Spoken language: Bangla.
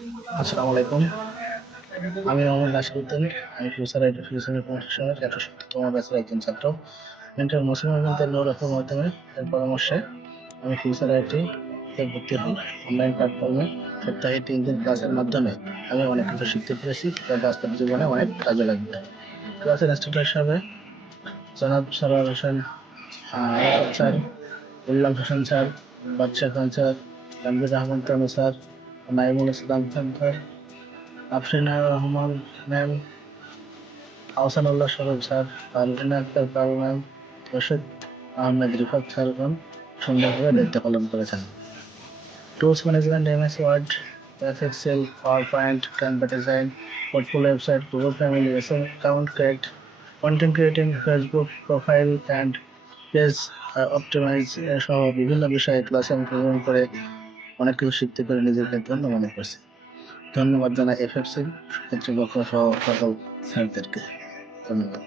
আসসালামু আলাইকুম। আমি মোহাম্মদ নাসিরউদ্দিন। আমি ফিউচার প্রশাসনের ১৭০তম ব্যাচের একজন ছাত্র। মেন্টর মসিম আহমেদের নূর মাধ্যমে এর পরামর্শে আমি ফিউচার আইটি তে ভর্তি হই। অনলাইন প্ল্যাটফর্মে সপ্তাহে ৩ দিন ক্লাসের মাধ্যমে আমি অনেক কিছু শিখতে পেরেছি, যা বাস্তব জীবনে অনেক কাজে লাগবে। ক্লাসের ইনস্ট্রাক্টর হিসাবে জনাব Sarwar Hossain sir, Ullam Hossain sir, Badsha Khan sir, Tanvir Ahmed Tanu sir, Naimul Islam Khan sir, Afrina Rahman ma'am, Ahsanullah Swarup sir, Parvina Akter Paru ma'am, Rashid Ahmed Rifat স্যারগণ সুন্দরভাবে দায়িত্ব পালন করেছেন। Tools management, MS Word, Excel, PowerPoint, Canva design, portfolio website, Google family, SM account create, content creating, Facebook profile and page optimize সহ বিভিন্ন বিষয়ে ক্লাসে অংশগ্রহণ করে অনেক কিছু শিখতে পেরে নিজেকে ধন্য মনে করছি। ধন্যবাদ জানাই এফএফসি কর্তৃপক্ষ সহ সকল স্যারদেরকে। ধন্যবাদ।